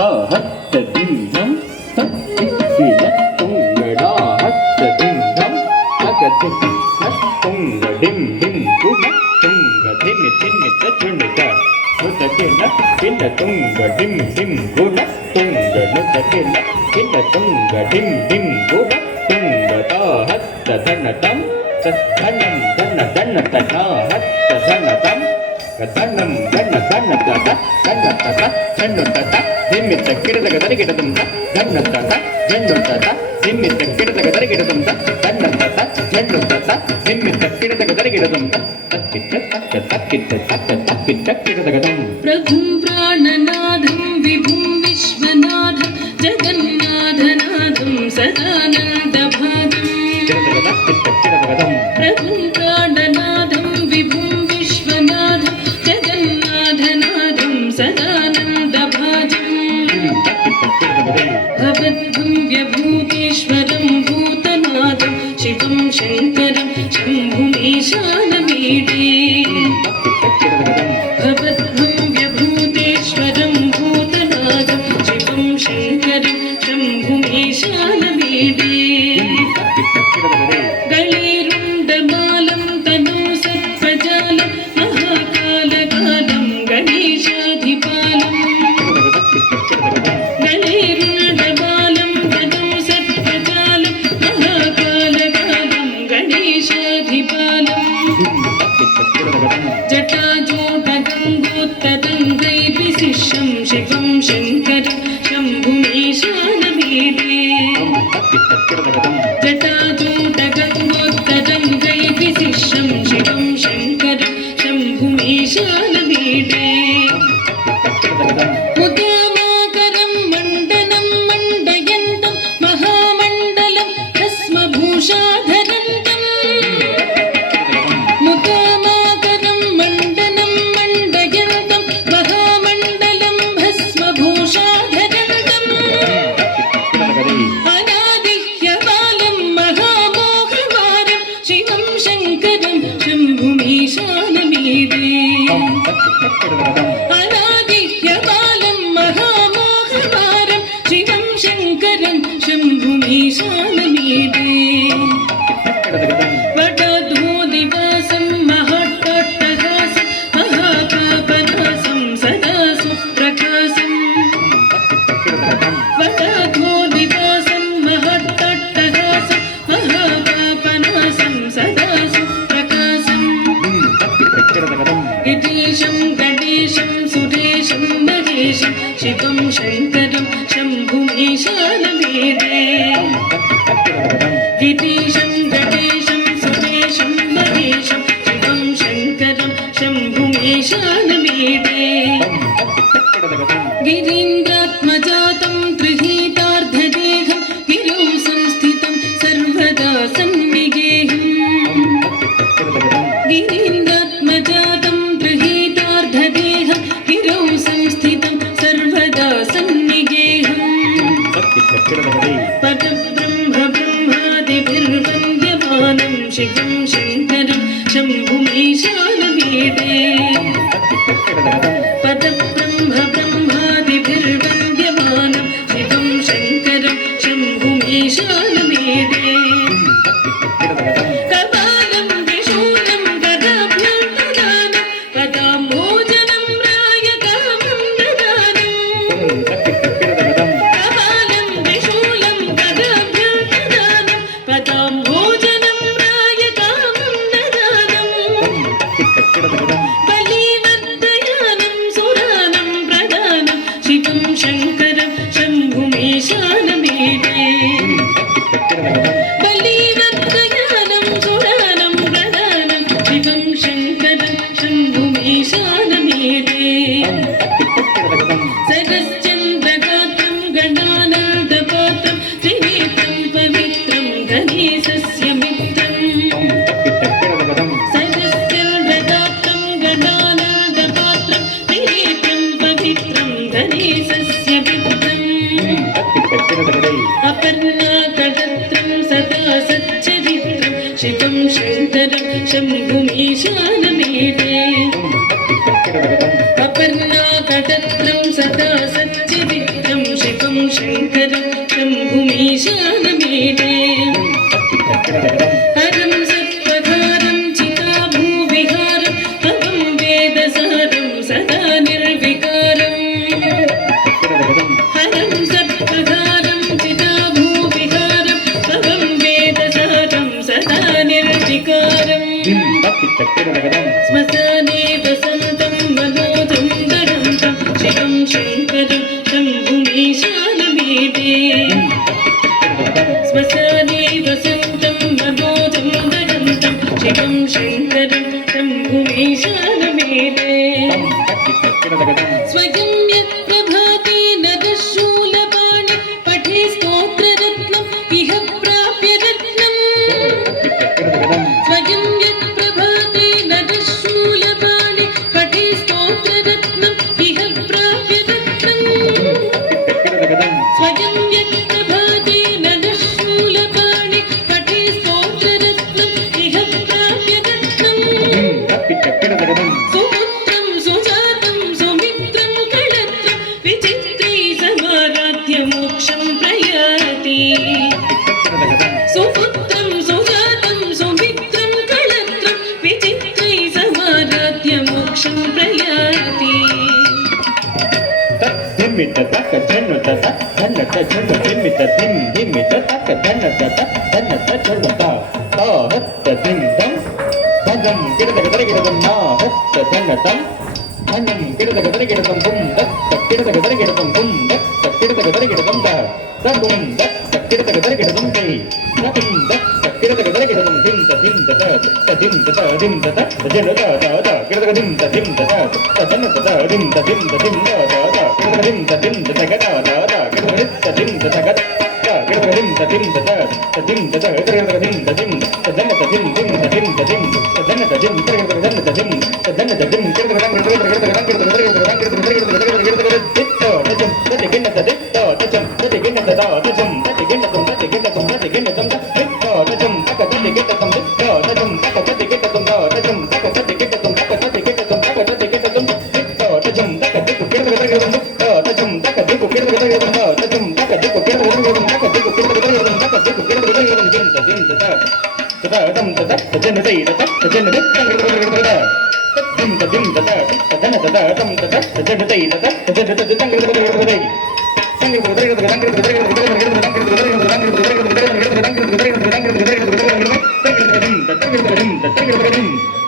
हस्तदिन्दं तुङ्गडा हस्तदिन्दं तुङ्गडिं डिं गुण तुङ्गधिमितिमित चुणित नुतकिल किल तुङ्गडिं डिं गुण तुङ्गनुतकिल किल तुङ्गडिं डिं गुण तुङ्गता हस्तधनतं धनं धन धन तथा हस्तधनतं धनं धन धन तथा धन तथा धनु तथा निमित्त किडदग दरिगिडदं धन तथा जन्नु तथा निमित्त किडदग दरिगिडदं धन तथा जन्नु तथा निमित्त किडदग दरिगिडदं तक्किट तक्क तक्किट तक्क तक्किट किडदगदं प्रभुं प्राणनाथं विभुं विश्वनाथं जगन्नाथनाथं सदानन्दभागं प्रभुं प्राणनाथं विभुं विश्वनाथं जगन्नाथनाथं सदानन्दभाजं भवद्भुं व्यभूतेश्वरं भूतनाथं शिवं शङ्करं शम्भुमीशानमीडे भवद्भुं व्यभूतेश्वरं भूतनाथं शिवं शङ्करं शम्भुमीशानमीडे गणेरुण्डमालं तनु सत्प्रजालं महाकालकालं गणेशाधिपालं गणेरुण्डमालं तनु सत्प्रजालं महाकालकालं गणेशाधिपालं जटाजूटगङ्गोत्तरङ्गैर्विशिष्यं शिवं शङ्करं शम्भुमीशानमीडे जटाजूटगङ्गोत्तरङ्गैर्विशिष्यं शिवं शङ्करं शम्भुमीशानमीडे मुदामाकरं मण्डनं मण्डयन्तं महामण्डलं भस्मभूषाधरन्तं मुदामाकरं मण्डनं मण्डयन्तं महामण्डलं भस्मभूषाधरन्तं अनादिह्यबालं महामोहवारं शिवं शङ्करं शम्भुमीशानमीडे अनादिह्यबालं महामोहवारं शिवं शङ्करं शम्भुमीशानमीडे वटधूदिवासं महट्टट्टहासं महापापनासं सदा सुप्रकाशं वटधूदिवासं महट्टट्टहासं महापापनासं सदा सुप्रकाशं गिरीशं गणेशं सुरेशं महेशं शिवं शङ्करं शम्भुमीशानमीडे गिरीशं गणेशं सुरेशं महेशं शिवं शङ्करं शम्भुमीशानमीडे गिरीन्द्रात्मजातं त्रिहीतार्धदेहं गिरौ संस्थितं सर्वदा सन्निगेहम् गिरीन्द्रात्मजातं त्रिहीतार्धदेहं गिरौ संस्थितं सर्वदा सन्निगेहम् परब्रह्म ब्रह्मादिभिर्वन्द्यमानं शिवं शङ्करं शम्भुमीशानमीडे परब्रह्म ब्रह्मादिभिर्वन्द्यमानं शिवं शङ्करं शम्भुमीशानमीडे कपालं त्रिशूलं गदाभ्यर्ददानं पदाम्भोजनं रायकामं ददानं कपालं त्रिशूलं गदाभ्यर्ददानं पदाम्भोजनं रायकामं ददानं बलिवर्धयानं सुरानं प्रदानं शिवं शङ्करं शम्भुमीशानमीडे बलिवर्धयानं सुरानं प्रदानं शिवं शङ्करं शम्भुमीशानमीडे सरश्चन्द्रगात्रं गणानन्दपात्रं त्रिनेत्रं पवित्रं गणेशस्य मित्रं सरश्चन्द्रगात्रं गणानन्दपात्रं त्रिनेत्रं पवित्रं गणेशस्य मित्रम् अपर्णाकटत्रं सदा सच्चरित्रं शिवं शङ्करं शम्भुमीशानमीडे अपर्णाकटत्रं सदा सच्चरित्रं श्मशाने वसन्तं मनोजं दरन्तं शिवं शङ्करं शम्भुमीशानमीडे श्मशाने वसन्तं मनोजं दरन्तं शिवं शङ्करं शम्भुमीशानमीडे स्वयं यत्प्रभाते नदशूलपाणि पठे स्तोत्ररत्नम् इह प्राप्य रत्नम् स्वयं यत्प्रभाते नदशूलपाणि पठे स्तोत्ररत्नम् इह प्राप्य रत्नम् स्वयं यत्प्रभाते नदशूलपाणि पठे स्तोत्ररत्नम् इह प्राप्य रत्नम् सुपुत्रं सुजातं सुमित्रं कळत्रं विचित्रै समाराध्य मोक्षं प्रयाति सुपुत्रं सुजातं सुमित्रं कळत्रं विचित्रै समाराध्य मोक्षं प्रयाति धिम्मित तक झन्नुत तक झन्नत झन्नु धिम्मित धिम धिम्मित तक झन्नत तक झन्नत झन्नुत हत्त धिम धम धम गिडदगदगिडदम ना हत्त झन्नतम धन्यं गिडदगदगिडदम बुम दत्त गिडदगदगिडदम बुम दत्त गिडदगदगिडदम द तगुम दत्त गिडदगदगिडदम दै तगुम दत्त गिडदगदगिडदम धिम धिम द धिम द धिम द झनु द गिडदगदिम द धिम द झनु द धिम द धिम द धिम द गिडदगदिम द धिम द तगद गिडदगदिम द धिम द तगद गिडदगदिम द धिम द धिम द गिडदगदिम द धिम झनु द धिम धिम द धिम द धिम झनु द धिम गिडदगदिम द धिम झनु द धिम गिडदगदिम